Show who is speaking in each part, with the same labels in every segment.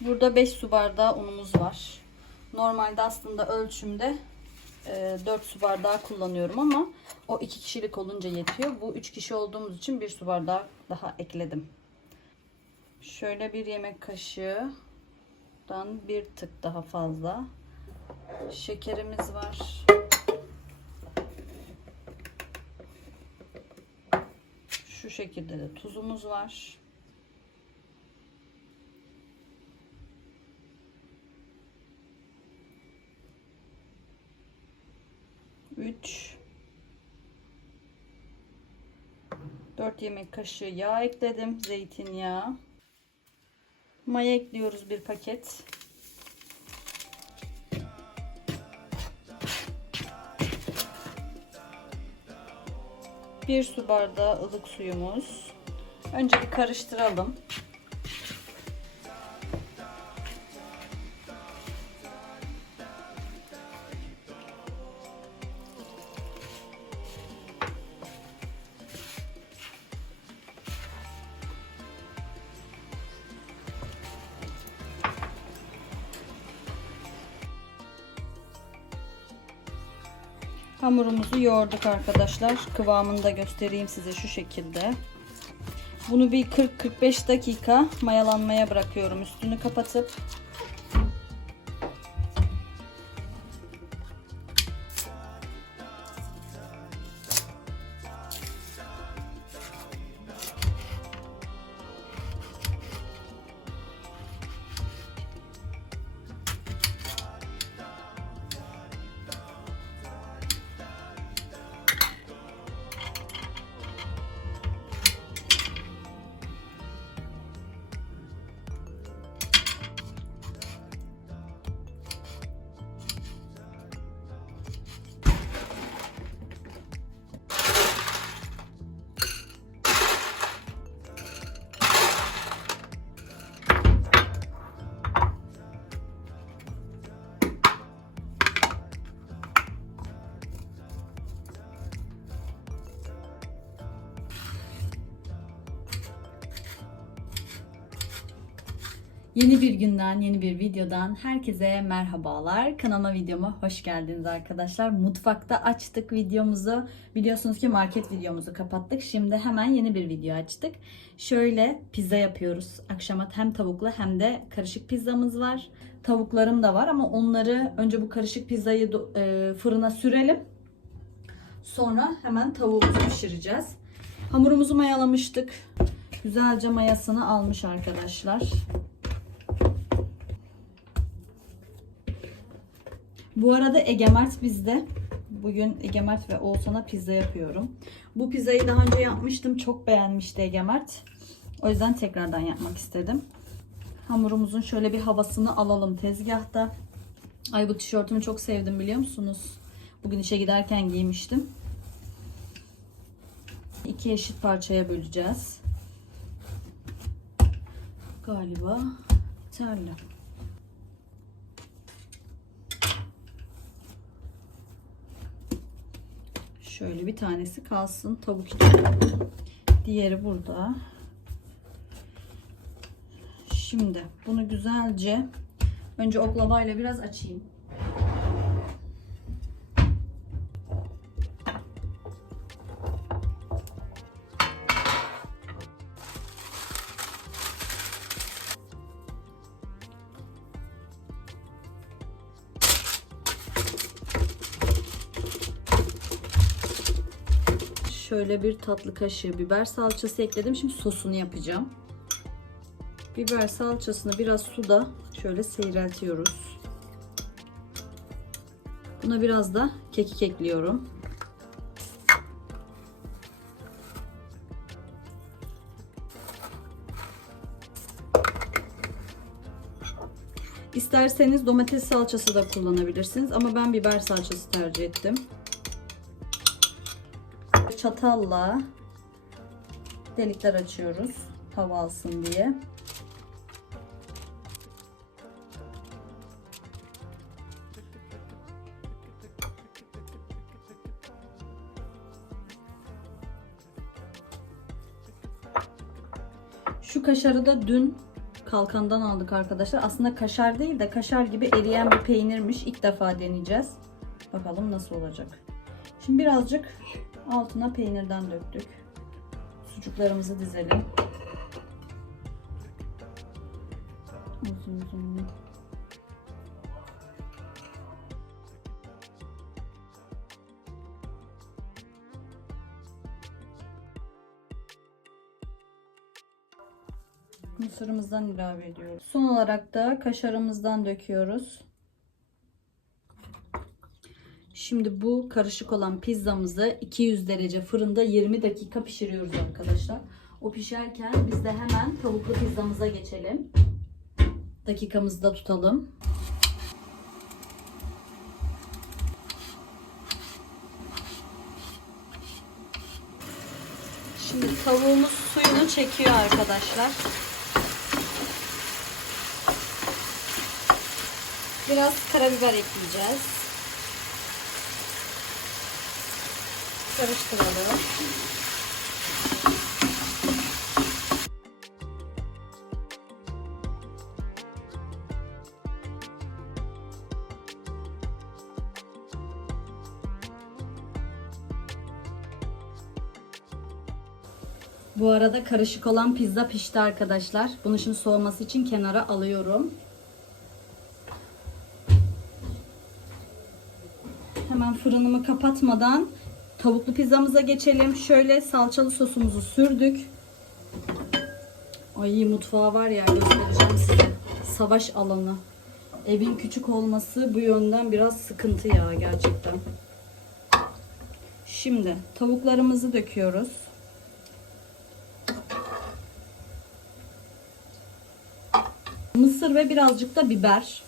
Speaker 1: Burada 5 su bardağı unumuz var. Normalde aslında ölçümde e, 4 su bardağı kullanıyorum ama o 2 kişilik olunca yetiyor. Bu 3 kişi olduğumuz için 1 su bardağı daha ekledim. Şöyle bir yemek kaşığından bir tık daha fazla. Şekerimiz var. Şu şekilde de tuzumuz var. Üç. 4 yemek kaşığı yağ ekledim. Zeytinyağı. Maya ekliyoruz bir paket. Bir su bardağı ılık suyumuz. Önce bir karıştıralım. Hamurumuzu yoğurduk arkadaşlar. Kıvamını da göstereyim size şu şekilde. Bunu bir 40-45 dakika mayalanmaya bırakıyorum. Üstünü kapatıp Yeni bir günden, yeni bir videodan herkese merhabalar. Kanalıma videoma hoş geldiniz arkadaşlar. Mutfakta açtık videomuzu. Biliyorsunuz ki market videomuzu kapattık. Şimdi hemen yeni bir video açtık. Şöyle pizza yapıyoruz. Akşama hem tavuklu hem de karışık pizzamız var. Tavuklarım da var ama onları önce bu karışık pizzayı e, fırına sürelim. Sonra hemen tavuğumuzu pişireceğiz. Hamurumuzu mayalamıştık. Güzelce mayasını almış arkadaşlar. Bu arada Egemert bizde. Bugün Egemert ve Oğuzhan'a pizza yapıyorum. Bu pizzayı daha önce yapmıştım. Çok beğenmişti Egemert. O yüzden tekrardan yapmak istedim. Hamurumuzun şöyle bir havasını alalım tezgahta. Ay bu tişörtümü çok sevdim biliyor musunuz? Bugün işe giderken giymiştim. İki eşit parçaya böleceğiz. Galiba yeterli. Şöyle bir tanesi kalsın tavuk için. Diğeri burada. Şimdi bunu güzelce önce oklavayla biraz açayım. Şöyle bir tatlı kaşığı biber salçası ekledim. Şimdi sosunu yapacağım. Biber salçasını biraz suda şöyle seyreltiyoruz. Buna biraz da kekik ekliyorum. İsterseniz domates salçası da kullanabilirsiniz ama ben biber salçası tercih ettim çatalla delikler açıyoruz hava alsın diye. Şu kaşarı da dün kalkandan aldık arkadaşlar. Aslında kaşar değil de kaşar gibi eriyen bir peynirmiş. İlk defa deneyeceğiz. Bakalım nasıl olacak. Şimdi birazcık altına peynirden döktük. Sucuklarımızı dizelim. Uzun uzun. Mısırımızdan ilave ediyoruz. Son olarak da kaşarımızdan döküyoruz. Şimdi bu karışık olan pizzamızı 200 derece fırında 20 dakika pişiriyoruz arkadaşlar. O pişerken biz de hemen tavuklu pizzamıza geçelim. Dakikamızı da tutalım. Şimdi tavuğumuz suyunu çekiyor arkadaşlar. Biraz karabiber ekleyeceğiz. Karıştıralım. Bu arada karışık olan pizza pişti arkadaşlar. Bunu şimdi soğuması için kenara alıyorum. Hemen fırınımı kapatmadan tavuklu pizzamıza geçelim. Şöyle salçalı sosumuzu sürdük. Ay mutfağı var ya göstereceğim size. Savaş alanı. Evin küçük olması bu yönden biraz sıkıntı ya gerçekten. Şimdi tavuklarımızı döküyoruz. Mısır ve birazcık da biber.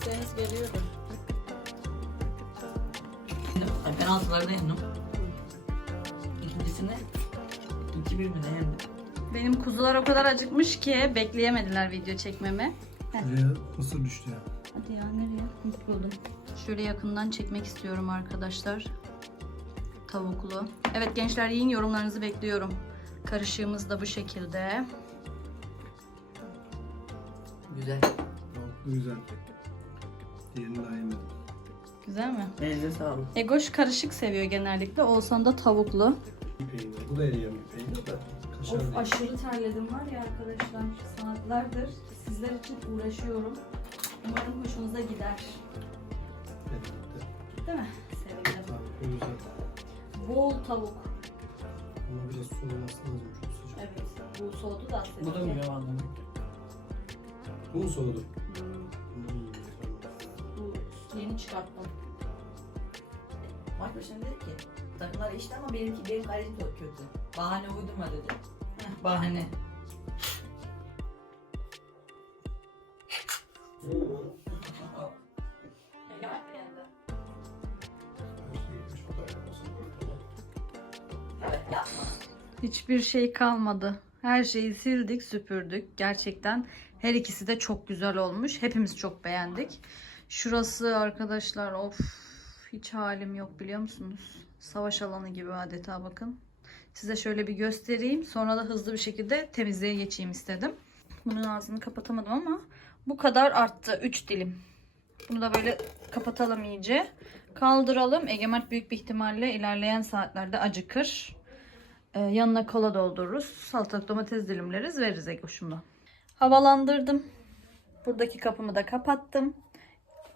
Speaker 1: Sesleriniz geliyordu.
Speaker 2: Ay, Penaltılarda yendim. İkincisini iki bir mi ne yendim?
Speaker 1: Benim kuzular o kadar acıkmış ki bekleyemediler video çekmemi.
Speaker 3: Buraya mısır düştü ya.
Speaker 1: Hadi ya nereye? Mutluyordum. Şöyle yakından çekmek istiyorum arkadaşlar. Tavuklu. Evet gençler yiyin yorumlarınızı bekliyorum. Karışığımız da bu şekilde.
Speaker 2: Güzel.
Speaker 3: Tavuklu güzel. Diğerini daha yemedim.
Speaker 1: Güzel mi?
Speaker 2: Elinize sağlık.
Speaker 1: Egoş karışık seviyor genellikle. Oğuzhan da tavuklu.
Speaker 3: Bir peynir. Bu da eriyen bir peynir de. Kaşar
Speaker 1: Of
Speaker 3: değil.
Speaker 1: aşırı terledim var ya arkadaşlar. Saatlerdir sizler için uğraşıyorum. Umarım hoşunuza gider.
Speaker 3: Elbette.
Speaker 1: Değil mi? Sevindim.
Speaker 3: Tabii, güzel.
Speaker 1: Bol tavuk.
Speaker 3: Ama biraz soğuması lazım çok sıcak.
Speaker 1: Evet. Bu soğudu da
Speaker 2: Bu da
Speaker 1: seninki.
Speaker 2: güzel aldım.
Speaker 3: Bu mu soğudu?
Speaker 1: Yeni çıkarttım.
Speaker 2: Başında dedi ki takımlar eşit ama benimki benim kalecim çok kötü. Bahane uydurma dedi. Bahane.
Speaker 1: Hiçbir şey kalmadı. Her şeyi sildik, süpürdük. Gerçekten her ikisi de çok güzel olmuş. Hepimiz çok beğendik. Şurası arkadaşlar of hiç halim yok biliyor musunuz? Savaş alanı gibi adeta bakın. Size şöyle bir göstereyim. Sonra da hızlı bir şekilde temizliğe geçeyim istedim. Bunun ağzını kapatamadım ama bu kadar arttı. 3 dilim. Bunu da böyle kapatalım iyice. Kaldıralım. Egemen büyük bir ihtimalle ilerleyen saatlerde acıkır. Ee, yanına kola doldururuz. Salatalık domates dilimleriz veririz Egoş'umla. Havalandırdım. Buradaki kapımı da kapattım.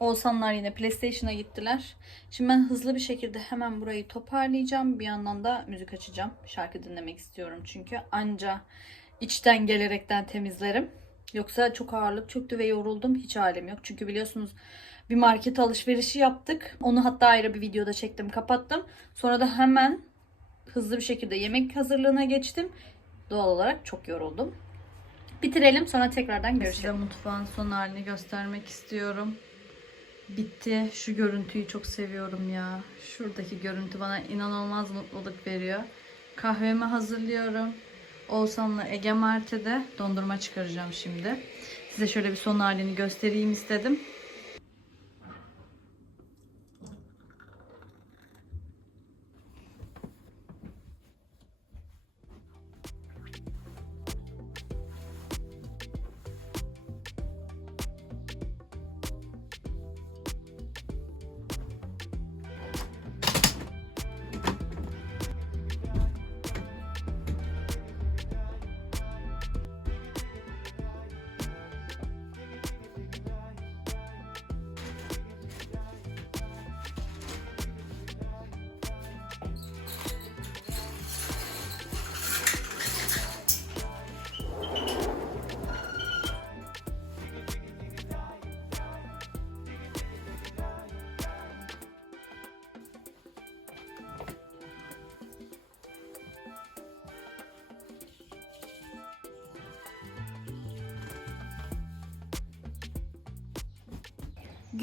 Speaker 1: Oğuzhanlar yine PlayStation'a gittiler. Şimdi ben hızlı bir şekilde hemen burayı toparlayacağım. Bir yandan da müzik açacağım. Şarkı dinlemek istiyorum çünkü. Anca içten gelerekten temizlerim. Yoksa çok ağırlık çöktü ve yoruldum. Hiç halim yok. Çünkü biliyorsunuz bir market alışverişi yaptık. Onu hatta ayrı bir videoda çektim kapattım. Sonra da hemen hızlı bir şekilde yemek hazırlığına geçtim. Doğal olarak çok yoruldum. Bitirelim sonra tekrardan görüşelim. Size mutfağın son halini göstermek istiyorum. Bitti. Şu görüntüyü çok seviyorum ya. Şuradaki görüntü bana inanılmaz mutluluk veriyor. Kahvemi hazırlıyorum. Oğuzhan'la Ege Mert'e dondurma çıkaracağım şimdi. Size şöyle bir son halini göstereyim istedim.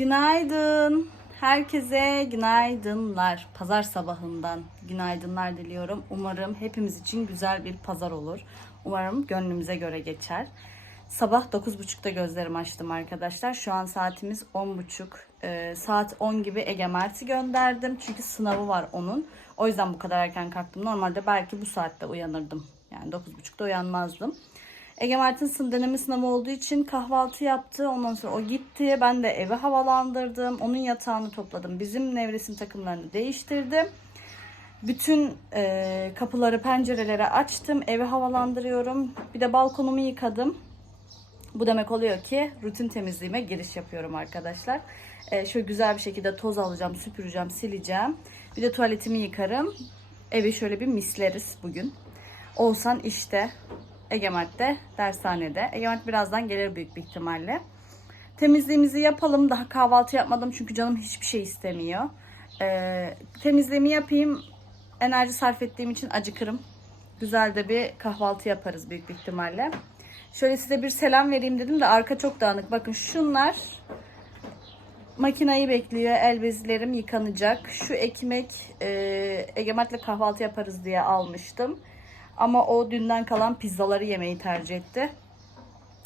Speaker 1: Günaydın. Herkese günaydınlar. Pazar sabahından günaydınlar diliyorum. Umarım hepimiz için güzel bir pazar olur. Umarım gönlümüze göre geçer. Sabah 9.30'da gözlerimi açtım arkadaşlar. Şu an saatimiz 10.30. Ee, saat 10 gibi Ege Mert'i gönderdim. Çünkü sınavı var onun. O yüzden bu kadar erken kalktım. Normalde belki bu saatte uyanırdım. Yani 9.30'da uyanmazdım. Ege Mert'in deneme sınavı olduğu için kahvaltı yaptı. Ondan sonra o gitti. Ben de evi havalandırdım. Onun yatağını topladım. Bizim nevresim takımlarını değiştirdim. Bütün e, kapıları, pencereleri açtım. Evi havalandırıyorum. Bir de balkonumu yıkadım. Bu demek oluyor ki rutin temizliğime giriş yapıyorum arkadaşlar. E, şöyle güzel bir şekilde toz alacağım, süpüreceğim, sileceğim. Bir de tuvaletimi yıkarım. Evi şöyle bir misleriz bugün. Oğuzhan işte. Egemet de dershanede. Egemet birazdan gelir büyük bir ihtimalle. Temizliğimizi yapalım. Daha kahvaltı yapmadım çünkü canım hiçbir şey istemiyor. Ee, temizliğimi yapayım. Enerji sarf ettiğim için acıkırım. Güzel de bir kahvaltı yaparız büyük bir ihtimalle. Şöyle size bir selam vereyim dedim de arka çok dağınık. Bakın şunlar makinayı bekliyor. El bezlerim yıkanacak. Şu ekmek e, Egemet'le kahvaltı yaparız diye almıştım. Ama o dünden kalan pizzaları yemeyi tercih etti.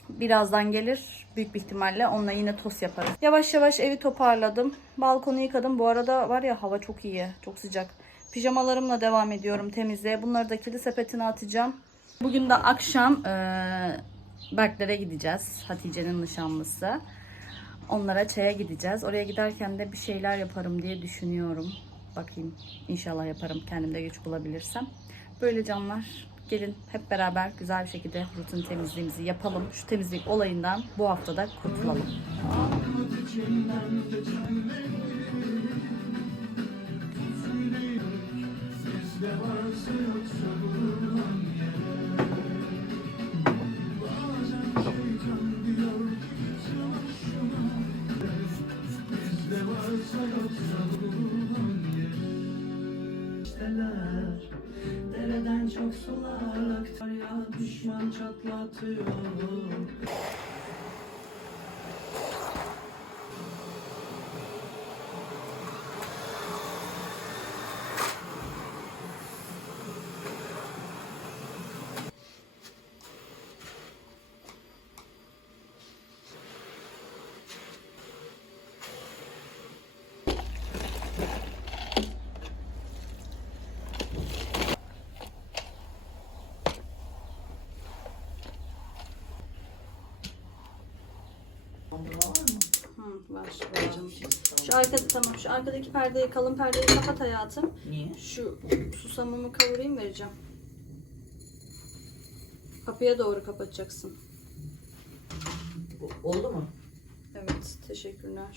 Speaker 1: Birazdan gelir. Büyük bir ihtimalle onunla yine tost yaparız. Yavaş yavaş evi toparladım. Balkonu yıkadım. Bu arada var ya hava çok iyi. Çok sıcak. Pijamalarımla devam ediyorum temizliğe. Bunları da kirli sepetine atacağım. Bugün de akşam eee Berklere gideceğiz. Hatice'nin nişanlısı. Onlara çaya gideceğiz. Oraya giderken de bir şeyler yaparım diye düşünüyorum. Bakayım. İnşallah yaparım. Kendimde güç bulabilirsem. Böyle canlar. Gelin hep beraber güzel bir şekilde rutin temizliğimizi yapalım. Şu temizlik olayından bu haftada kurtulalım.
Speaker 4: Deler, aktar ya düşman çatlatıyor.
Speaker 1: Şu arkada tamam şu arkadaki perdeyi kalın perdeyi kapat hayatım.
Speaker 2: Niye?
Speaker 1: Şu susamımı kavurayım vereceğim. Kapıya doğru kapatacaksın.
Speaker 2: Oldu mu?
Speaker 1: Evet, teşekkürler.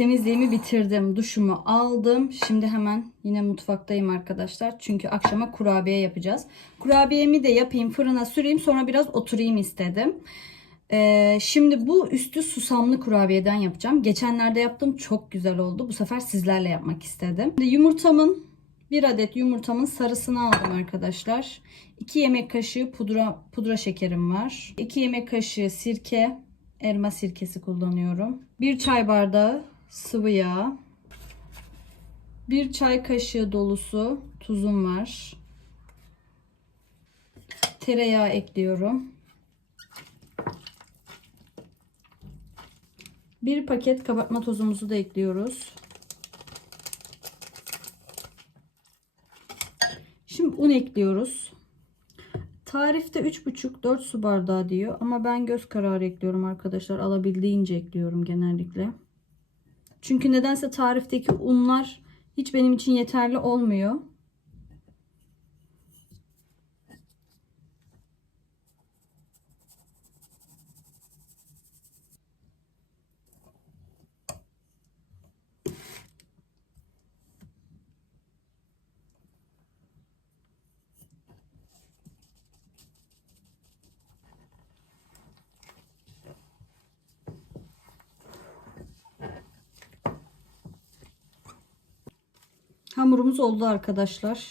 Speaker 1: Temizliğimi bitirdim. Duşumu aldım. Şimdi hemen yine mutfaktayım arkadaşlar. Çünkü akşama kurabiye yapacağız. Kurabiyemi de yapayım, fırına süreyim, sonra biraz oturayım istedim. Ee, şimdi bu üstü susamlı kurabiyeden yapacağım. Geçenlerde yaptım çok güzel oldu. Bu sefer sizlerle yapmak istedim. Şimdi yumurtamın Bir adet yumurtamın sarısını aldım arkadaşlar. 2 yemek kaşığı pudra pudra şekerim var. 2 yemek kaşığı sirke, elma sirkesi kullanıyorum. 1 çay bardağı sıvı yağ. 1 çay kaşığı dolusu tuzum var. Tereyağı ekliyorum. 1 paket kabartma tozumuzu da ekliyoruz. Şimdi un ekliyoruz. Tarifte 3,5-4 su bardağı diyor ama ben göz kararı ekliyorum arkadaşlar. Alabildiğince ekliyorum genellikle. Çünkü nedense tarifteki unlar hiç benim için yeterli olmuyor. Hamurumuz oldu arkadaşlar.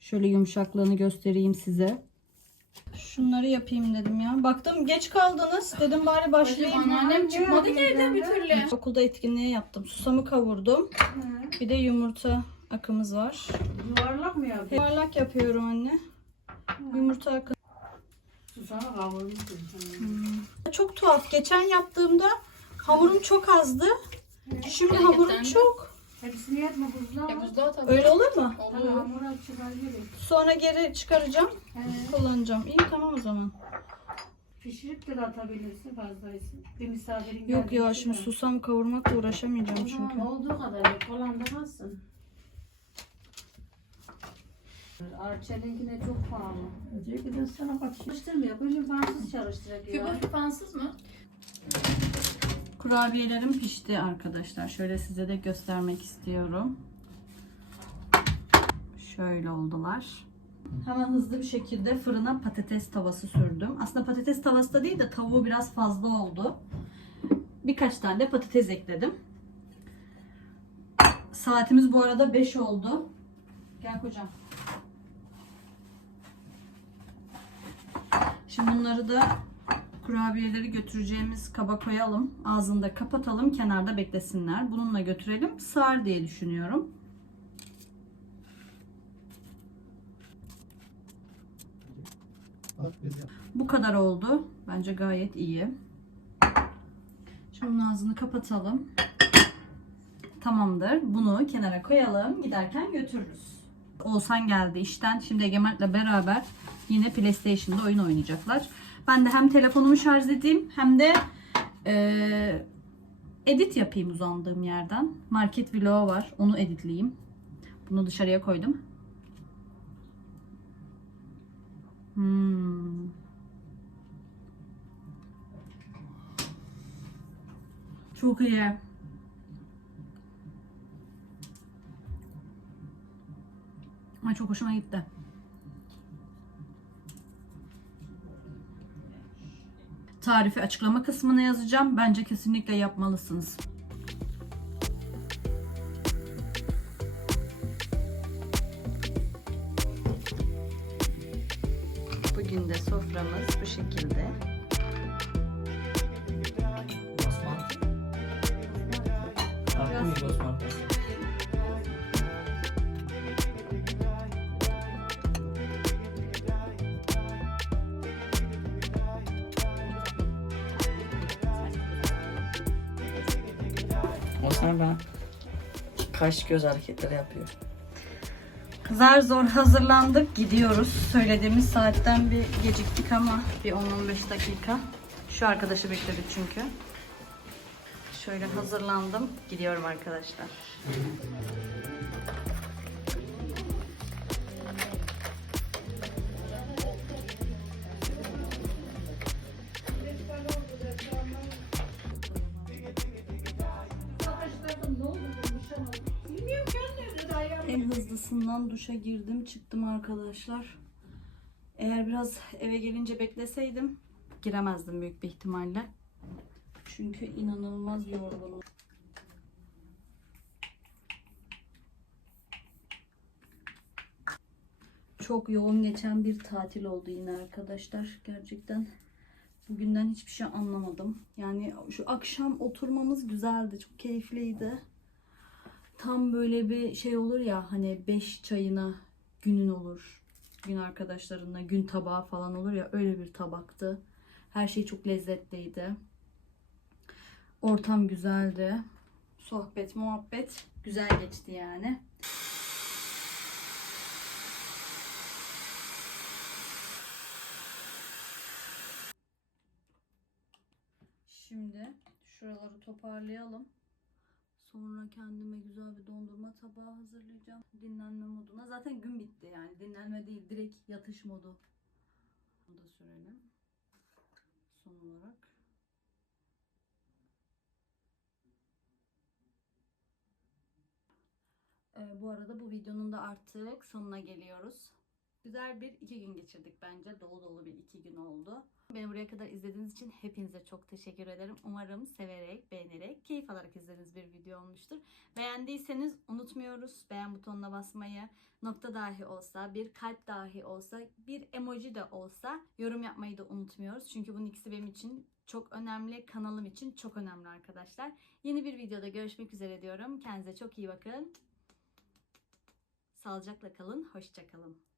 Speaker 1: Şöyle yumuşaklığını göstereyim size. Şunları yapayım dedim ya. Baktım geç kaldınız. Dedim bari başlayayım.
Speaker 5: Anneannem çıkmadı ki evden bir türlü.
Speaker 1: Okulda etkinliği yaptım. Susamı kavurdum. Bir de yumurta akımız var.
Speaker 6: Yuvarlak mı yapıyorsun?
Speaker 1: Yuvarlak yapıyorum anne. Yumurta akı.
Speaker 6: Susana kavurmuşsun.
Speaker 1: Çok tuhaf. Geçen yaptığımda hamurum çok azdı. Şimdi hamurum çok.
Speaker 6: Hepsini yapma buzluğa
Speaker 5: Ya buzluğa tabii.
Speaker 1: Öyle olur mu?
Speaker 6: Hadi hamura çıkar gibi.
Speaker 1: Sonra geri çıkaracağım.
Speaker 6: He.
Speaker 1: Kullanacağım. İyi tamam o zaman.
Speaker 6: Pişirip de, de atabilirsin fazlaysa. Bir misafirin
Speaker 1: Yok ya şimdi
Speaker 6: de.
Speaker 1: susam kavurmakla uğraşamayacağım
Speaker 6: O zaman
Speaker 1: çünkü.
Speaker 6: olduğu kadar kolandırmazsın. Arçelinkine çok pahalı. Diyor ki ben sana bak çalıştırmıyor. Bugün fansız çalıştırıyor.
Speaker 5: Kübür fansız mı?
Speaker 1: Kurabiyelerim pişti arkadaşlar. Şöyle size de göstermek istiyorum. Şöyle oldular. Hemen hızlı bir şekilde fırına patates tavası sürdüm. Aslında patates tavası da değil de tavuğu biraz fazla oldu. Birkaç tane de patates ekledim. Saatimiz bu arada 5 oldu. Gel kocam. Şimdi bunları da kurabiyeleri götüreceğimiz kaba koyalım. Ağzını da kapatalım. Kenarda beklesinler. Bununla götürelim. Sığar diye düşünüyorum. Bu kadar oldu. Bence gayet iyi. Şimdi bunun ağzını kapatalım. Tamamdır. Bunu kenara koyalım. Giderken götürürüz. Oğuzhan geldi işten. Şimdi Egemen'le beraber yine PlayStation'da oyun oynayacaklar. Ben de hem telefonumu şarj edeyim hem de eee, edit yapayım uzandığım yerden. Market vlogu var. Onu editleyeyim. Bunu dışarıya koydum. Hmm. Çok iyi. Ay çok hoşuma gitti. Tarifi açıklama kısmına yazacağım. Bence kesinlikle yapmalısınız. Bugün de soframız bu şekilde.
Speaker 2: Osman. Ben kaş göz hareketleri yapıyor.
Speaker 1: Zar zor hazırlandık gidiyoruz. Söylediğimiz saatten bir geciktik ama bir 10-15 dakika. Şu arkadaşı bekledik çünkü. Şöyle hazırlandım. Gidiyorum arkadaşlar. Hızlısından duşa girdim çıktım arkadaşlar. Eğer biraz eve gelince bekleseydim giremezdim büyük bir ihtimalle. Çünkü inanılmaz yorgunum. çok yoğun geçen bir tatil oldu yine arkadaşlar. Gerçekten bugünden hiçbir şey anlamadım. Yani şu akşam oturmamız güzeldi. Çok keyifliydi. Tam böyle bir şey olur ya hani 5 çayına günün olur. Gün arkadaşlarınla gün tabağı falan olur ya öyle bir tabaktı. Her şey çok lezzetliydi. Ortam güzeldi. Sohbet, muhabbet güzel geçti yani. Şimdi şuraları toparlayalım. Sonra kendime güzel bir dondurma tabağı hazırlayacağım. Dinlenme moduna. Zaten gün bitti yani. Dinlenme değil direkt yatış modu. Bunu da sürelim. Son olarak. Ee, bu arada bu videonun da artık sonuna geliyoruz. Güzel bir iki gün geçirdik bence. Dolu dolu bir iki gün oldu. Beni buraya kadar izlediğiniz için hepinize çok teşekkür ederim. Umarım severek, beğenerek, keyif alarak izlediğiniz bir video olmuştur. Beğendiyseniz unutmuyoruz beğen butonuna basmayı. Nokta dahi olsa, bir kalp dahi olsa, bir emoji de olsa yorum yapmayı da unutmuyoruz. Çünkü bunun ikisi benim için çok önemli. Kanalım için çok önemli arkadaşlar. Yeni bir videoda görüşmek üzere diyorum. Kendinize çok iyi bakın. Sağlıcakla kalın, hoşça kalın.